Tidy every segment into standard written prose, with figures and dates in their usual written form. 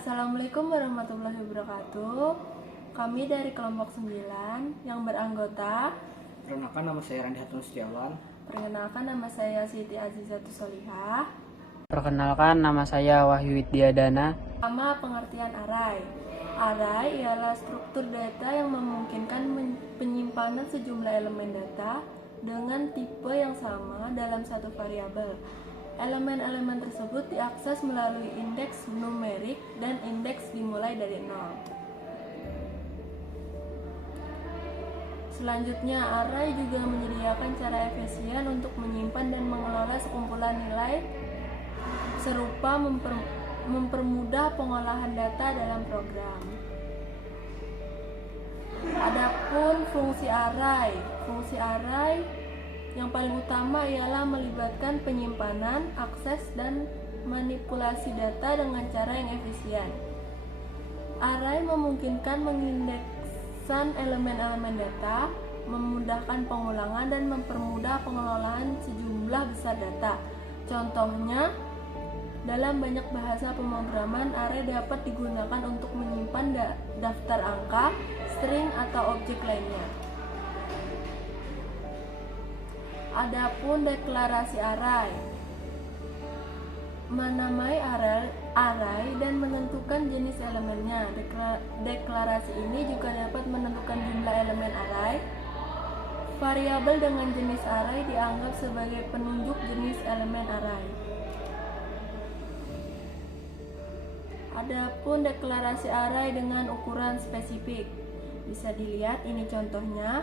Assalamualaikum warahmatullahi wabarakatuh. Kami dari kelompok 9 yang beranggota. Perkenalkan, nama saya Randi Hatun Setiawan. Perkenalkan, nama saya Siti Azizatus Solihah. Perkenalkan, nama saya Wahyu Widyadana. Pertama, pengertian array. Array ialah struktur data yang memungkinkan penyimpanan sejumlah elemen data dengan tipe yang sama dalam satu variabel. Elemen-elemen tersebut diakses melalui indeks numerik dan indeks dimulai dari 0. Selanjutnya, array juga menyediakan cara efisien untuk menyimpan dan mengelola sekumpulan nilai serupa mempermudah pengolahan data dalam program. Adapun fungsi array yang paling utama ialah melibatkan penyimpanan, akses, dan manipulasi data dengan cara yang efisien. Array memungkinkan mengindeksan elemen-elemen data, memudahkan pengulangan, dan mempermudah pengelolaan sejumlah besar data. Contohnya, dalam banyak bahasa pemrograman, array dapat digunakan untuk menyimpan daftar angka, string, atau objek lainnya. Adapun deklarasi array, menamai array dan menentukan jenis elemennya. Deklarasi ini juga dapat menentukan jumlah elemen array. Variabel dengan jenis array dianggap sebagai penunjuk jenis elemen array. Adapun deklarasi array dengan ukuran spesifik, bisa dilihat ini contohnya.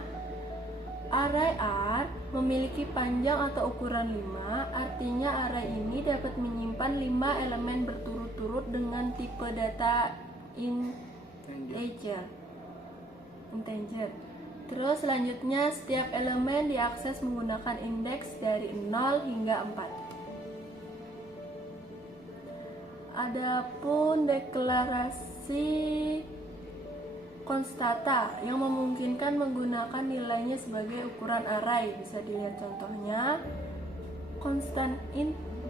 Array R memiliki panjang atau ukuran 5, artinya array ini dapat menyimpan 5 elemen berturut-turut dengan tipe data integer. Terus selanjutnya, setiap elemen diakses menggunakan indeks dari 0 hingga 4. Adapun deklarasi konstata yang memungkinkan menggunakan nilainya sebagai ukuran array, bisa dilihat contohnya. Konstan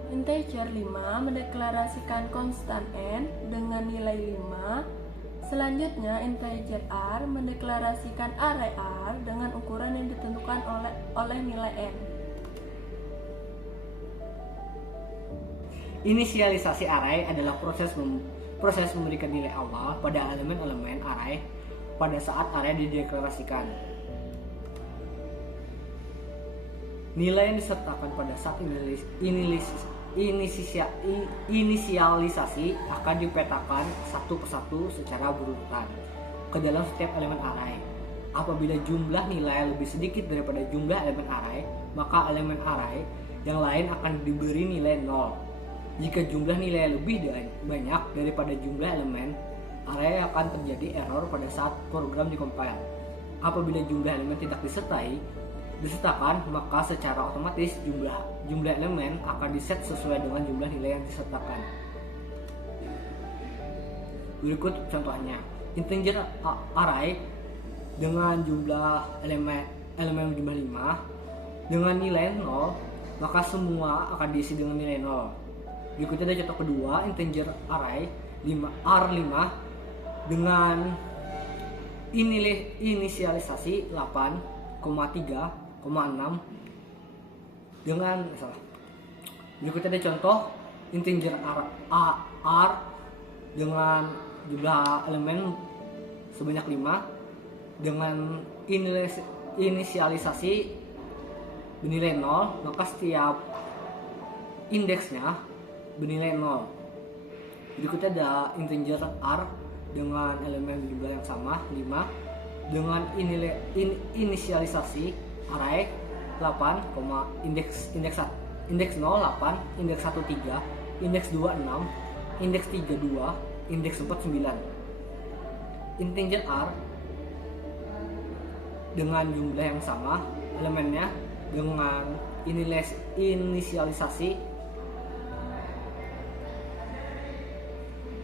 integer 5 mendeklarasikan konstan n dengan nilai 5. Selanjutnya, integer r mendeklarasikan array r dengan ukuran yang ditentukan oleh nilai n. Inisialisasi array adalah proses memberikan nilai awal pada elemen-elemen array pada saat array dideklarasikan. Nilai yang disertakan pada saat inisialisasi akan dipetakan satu persatu secara berurutan ke dalam setiap elemen array. Apabila jumlah nilai lebih sedikit daripada jumlah elemen array, maka elemen array yang lain akan diberi nilai 0. Jika jumlah nilai lebih banyak daripada jumlah elemen, array akan terjadi error pada saat program dikompil. Apabila jumlah elemen tidak disertakan, maka secara otomatis jumlah elemen akan diset sesuai dengan jumlah nilai yang disertakan. Berikut contohnya. Integer array dengan jumlah elemen jumlah 5 dengan nilai 0, maka semua akan diisi dengan nilai 0. Berikutnya ada contoh kedua, integer array R5 dengan inisialisasi 8,3,6 dengan Berikutnya ada contoh integer R dengan jumlah elemen sebanyak 5 dengan inisialisasi bernilai 0, maka setiap indeksnya bernilai 0. Berikutnya ada integer R dengan elemen jumlah yang sama 5 dengan inisialisasi array 8, indeks 0 8, indeks 1 3, indeks 2 6, indeks 3 2, indeks 4 9. Integer R dengan jumlah yang sama, elemennya dengan inisialisasi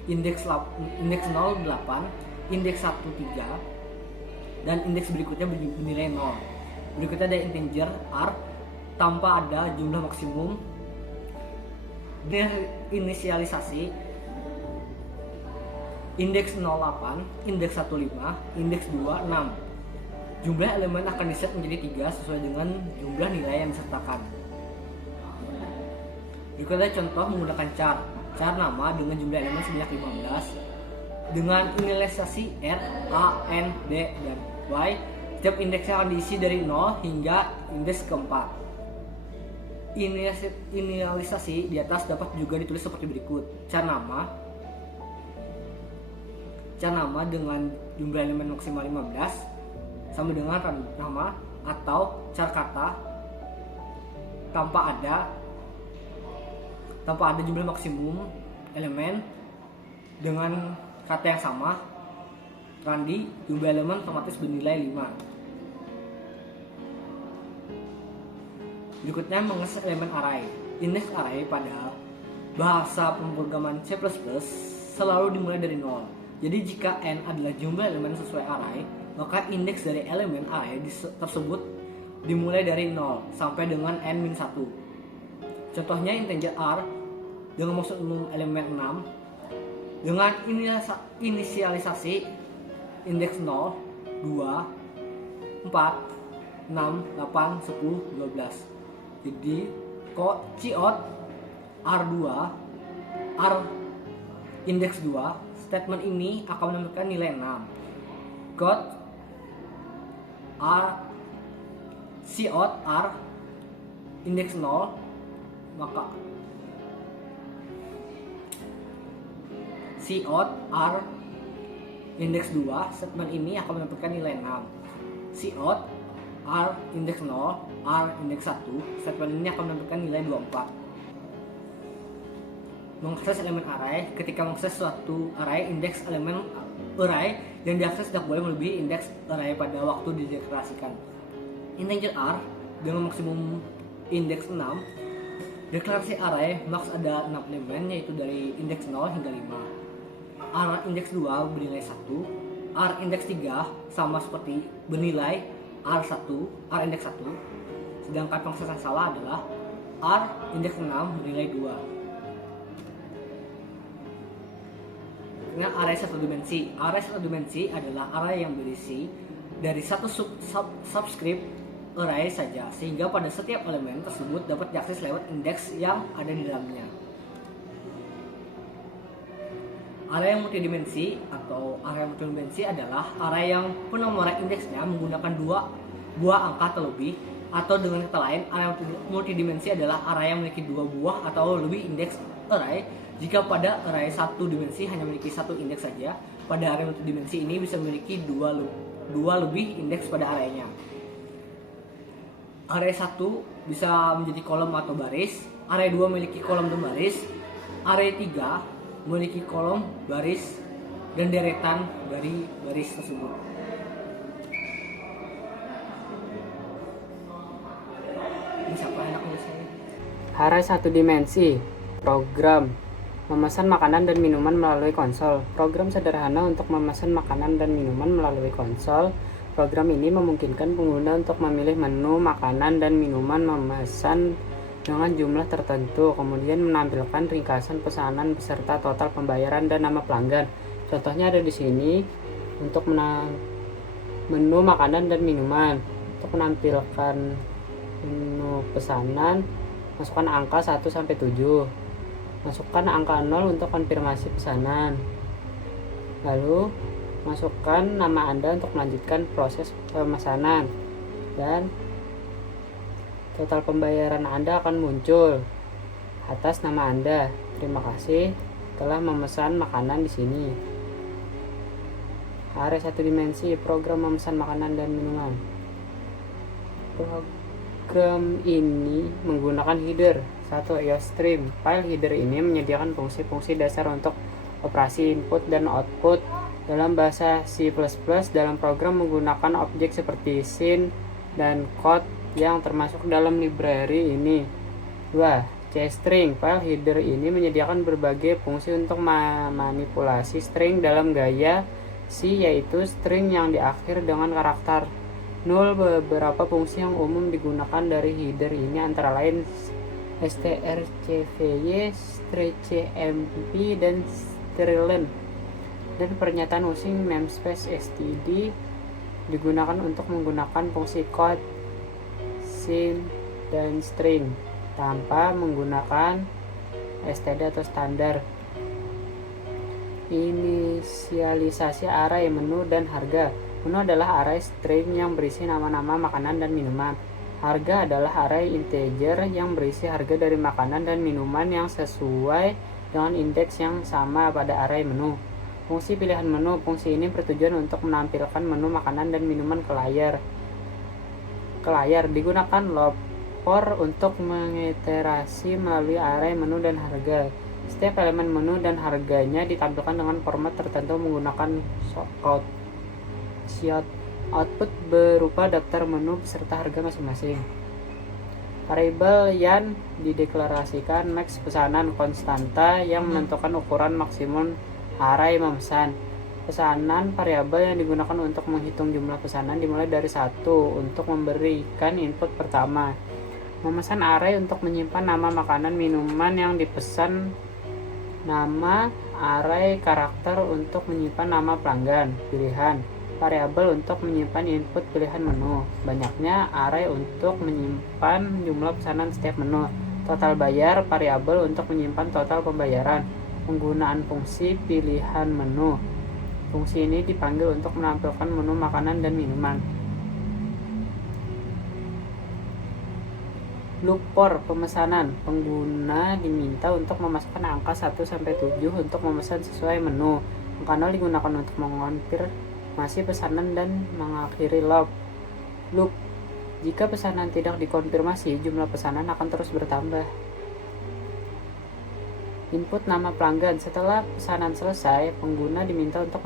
indeks 0 8, indeks 1 3, dan indeks berikutnya bernilai 0. Berikutnya ada integer R tanpa ada jumlah maksimum. Inisialisasi indeks 08, indeks 15, indeks 26. Jumlah elemen akan diset menjadi 3 sesuai dengan jumlah nilai yang disertakan. Berikut ada contoh menggunakan char nama dengan jumlah elemen sebanyak 15 dengan inisialisasi R, A, N, D, dan Y. Setiap indeksnya akan diisi dari 0 hingga indeks keempat. Inisialisasi di atas dapat juga ditulis seperti berikut. Char nama dengan jumlah elemen maksimal 15 sama dengan nama, atau char kata tanpa ada jumlah maksimum elemen dengan kata yang sama. Randi, jumlah elemen otomatis bernilai 5. Berikutnya mengakses elemen array. Indeks array pada bahasa pemrograman C++ selalu dimulai dari 0. Jadi jika n adalah jumlah elemen sesuai array, maka indeks dari elemen array tersebut dimulai dari 0 sampai dengan n-1. Contohnya integer r dengan maksud umum elemen 6 dengan inisialisasi indeks 0, 2, 4, 6, 8, 10, 12. Jadi ciot R2 R indeks 2, statement ini akan menampilkan nilai 6. Got R ciot R indeks 0, maka ciot R indeks 2, statement ini akan menampilkan nilai 6. Ciot R indeks 0, R indeks 1, statement ini akan menampilkan nilai 24. Mengakses elemen array. Ketika mengakses suatu array, indeks elemen array yang diakses tidak boleh melebihi indeks array pada waktu dideklarasikan. Integer R dengan maksimum indeks 6. Deklarasi array max ada 6 elemen, yaitu dari indeks 0 hingga 5. R indeks 2 bernilai 1. R indeks 3 sama seperti bernilai R1, R indeks 1. Sedangkan pengakses yang salah adalah R indeks 6 bernilai 2. Dengan array satu dimensi. Array satu dimensi adalah array yang berisi dari satu subscript array saja, sehingga pada setiap elemen tersebut dapat diakses lewat indeks yang ada di dalamnya. Array yang multidimensi atau array multidimensi adalah array yang penomoran indeksnya menggunakan 2 buah angka atau lebih, atau dengan kata lain, array multidimensi adalah array yang memiliki 2 buah atau lebih indeks array. Jika pada array satu dimensi hanya memiliki 1 indeks saja, pada array multidimensi ini bisa memiliki 2 lebih indeks pada arraynya. Array 1 bisa menjadi kolom atau baris, array 2 memiliki kolom dan baris, array 3 memiliki kolom, baris, dan deretan dari baris tersebut. Ini siapa anak saya? Array satu dimensi. Program memesan makanan dan minuman melalui konsol. Program sederhana untuk memesan makanan dan minuman melalui konsol. Program ini memungkinkan pengguna untuk memilih menu makanan dan minuman memesan dengan jumlah tertentu, kemudian menampilkan ringkasan pesanan beserta total pembayaran dan nama pelanggan. Contohnya ada di sini untuk menu makanan dan minuman. Untuk menampilkan menu pesanan, masukkan angka 1 sampai 7. Masukkan angka 0 untuk konfirmasi pesanan. Lalu masukkan nama Anda untuk melanjutkan proses pemesanan, dan total pembayaran Anda akan muncul atas nama Anda. Terima kasih telah memesan makanan di sini. Array satu dimensi. Program memesan makanan dan minuman. Program ini menggunakan header. 1. IOStream. File header ini menyediakan fungsi-fungsi dasar untuk operasi input dan output. Dalam bahasa C++, dalam program menggunakan objek seperti scene dan code yang termasuk dalam library ini. 2. CString. File header ini menyediakan berbagai fungsi untuk memanipulasi string dalam gaya C, yaitu string yang diakhir dengan karakter 0. Beberapa fungsi yang umum digunakan dari header ini antara lain strcvy, strcmp, dan strlen. Dan pernyataan using namespace std digunakan untuk menggunakan fungsi quote, sim, dan string tanpa menggunakan std atau standar. Inisialisasi array menu dan harga. Menu adalah array string yang berisi nama-nama makanan dan minuman. Harga adalah array integer yang berisi harga dari makanan dan minuman yang sesuai dengan indeks yang sama pada array menu. Fungsi pilihan menu. Fungsi ini bertujuan untuk menampilkan menu makanan dan minuman ke layar. Digunakan loop for untuk mengiterasi melalui array menu dan harga. Setiap elemen menu dan harganya ditampilkan dengan format tertentu menggunakan shortcut. Output berupa daftar menu beserta harga masing-masing. Variabel yang dideklarasikan max pesanan konstanta yang menentukan ukuran maksimum array memesan. Pesanan variabel yang digunakan untuk menghitung jumlah pesanan dimulai dari 1 untuk memberikan input pertama. Memesan array untuk menyimpan nama makanan minuman yang dipesan. Nama array karakter untuk menyimpan nama pelanggan pilihan. Variabel untuk menyimpan input pilihan menu. Banyaknya array untuk menyimpan jumlah pesanan setiap menu. Total bayar variabel untuk menyimpan total pembayaran. Penggunaan fungsi pilihan menu. Fungsi ini dipanggil untuk menampilkan menu makanan dan minuman. Loop for pemesanan. Pengguna diminta untuk memasukkan angka 1-7 untuk memesan sesuai menu. Angka 0 digunakan untuk mengonfirmasi pesanan dan mengakhiri loop. Jika pesanan tidak dikonfirmasi, jumlah pesanan akan terus bertambah. Input nama pelanggan. Setelah pesanan selesai, pengguna diminta untuk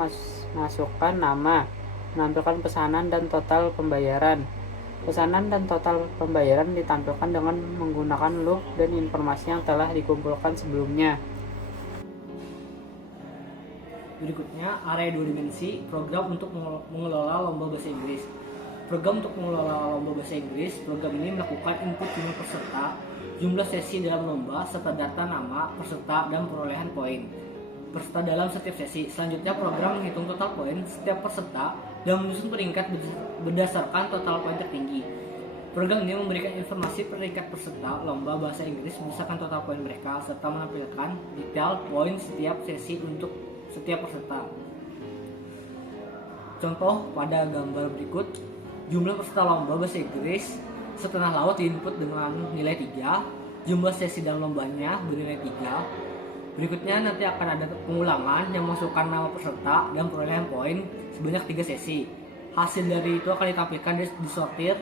masukkan nama, menampilkan pesanan dan total pembayaran. Pesanan dan total pembayaran ditampilkan dengan menggunakan loop dan informasi yang telah dikumpulkan sebelumnya. Berikutnya, array 2 dimensi, program untuk mengelola lomba bahasa Inggris. Program untuk mengelola lomba bahasa Inggris, program ini melakukan input jumlah peserta, jumlah sesi dalam lomba, serta data nama peserta dan perolehan poin peserta dalam setiap sesi. Selanjutnya, program menghitung total poin setiap peserta dan menyusun peringkat berdasarkan total poin tertinggi. Program ini memberikan informasi peringkat peserta lomba bahasa Inggris berdasarkan total poin mereka, serta menampilkan detail poin setiap sesi untuk setiap peserta. Contoh pada gambar berikut, jumlah peserta lomba bahasa Inggris setengah laut diinput dengan nilai 3, jumlah sesi dalam lombanya bernilai 3. Berikutnya nanti akan ada pengulangan yang memasukkan nama peserta dan perolehan poin sebanyak 3 sesi. Hasil dari itu akan ditampilkan disortir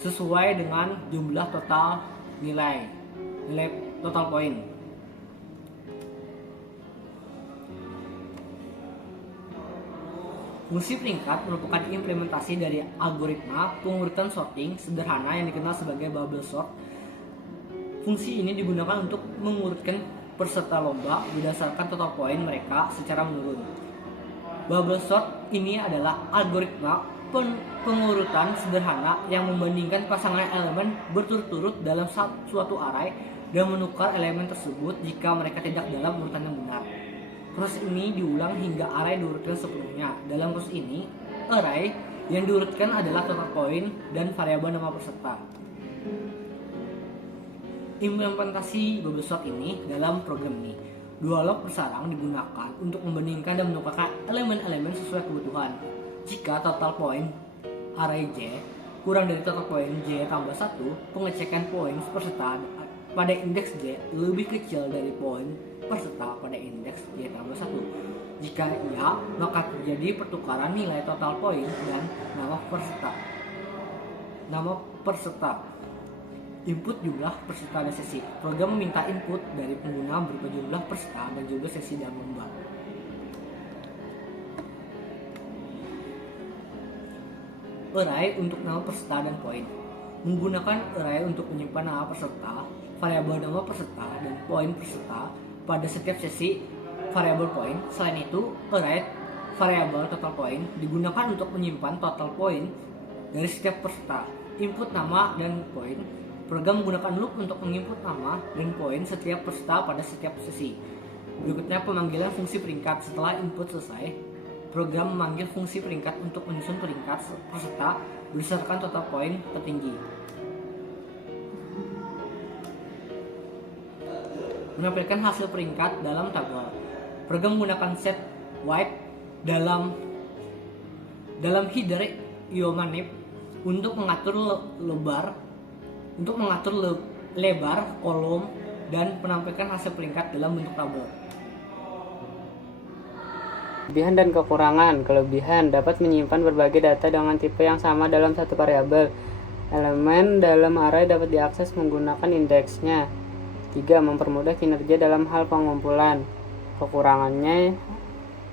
sesuai dengan jumlah total nilai total poin. Fungsi peringkat merupakan implementasi dari algoritma pengurutan sorting sederhana yang dikenal sebagai bubble sort. Fungsi ini digunakan untuk mengurutkan peserta lomba berdasarkan total poin mereka secara menurun. Bubble sort ini adalah algoritma pengurutan sederhana yang membandingkan pasangan elemen berturut-turut dalam suatu array dan menukar elemen tersebut jika mereka tidak dalam urutan yang benar. Proses ini diulang hingga array diurutkan sepenuhnya. Dalam proses ini, array yang diurutkan adalah total poin dan variabel nama peserta. Implementasi bubble sort ini dalam program ini. Dua loop bersarang digunakan untuk membandingkan dan menukarkan elemen-elemen sesuai kebutuhan. Jika total poin array J kurang dari total poin J tambah 1, pengecekan poin peserta pada indeks J lebih kecil dari poin peserta pada indeks J tambah 1. Jika iya, maka terjadi pertukaran nilai total poin dan nama peserta. Input jumlah peserta dan sesi. Program meminta input dari pengguna berupa jumlah peserta dan jumlah sesi dalam lomba. Array untuk nama peserta dan poin. Menggunakan array untuk menyimpan nama peserta, variabel nama peserta, dan poin peserta pada setiap sesi variabel poin. Selain itu, array variabel total poin digunakan untuk menyimpan total poin dari setiap peserta. Input nama dan poin. Program menggunakan loop untuk menginput nama dan poin setiap peserta pada setiap sesi. Berikutnya pemanggilan fungsi peringkat. Setelah input selesai, program memanggil fungsi peringkat untuk menyusun peringkat peserta berdasarkan total poin tertinggi. Menampilkan hasil peringkat dalam tabel. Program menggunakan set wipe dalam header Iomanip untuk mengatur lebar kolom dan menampilkan hasil peringkat dalam bentuk tabel. Kelebihan dan kekurangan. Kelebihan dapat menyimpan berbagai data dengan tipe yang sama dalam satu variabel. Elemen dalam array dapat diakses menggunakan indeksnya. 3. Mempermudah kinerja dalam hal pengumpulan. Kekurangannya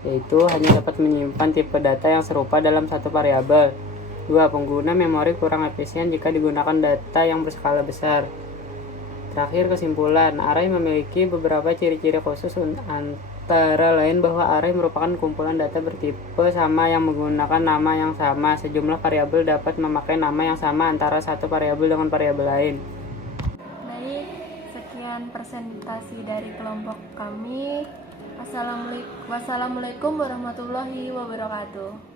yaitu hanya dapat menyimpan tipe data yang serupa dalam satu variabel. 2. Pengguna memori kurang efisien jika digunakan data yang berskala besar. Terakhir, kesimpulan. Array memiliki beberapa ciri-ciri khusus, antara lain bahwa array merupakan kumpulan data bertipe sama yang menggunakan nama yang sama. Sejumlah variabel dapat memakai nama yang sama antara satu variabel dengan variabel lain. Baik, sekian presentasi dari kelompok kami. Wassalamualaikum warahmatullahi wabarakatuh.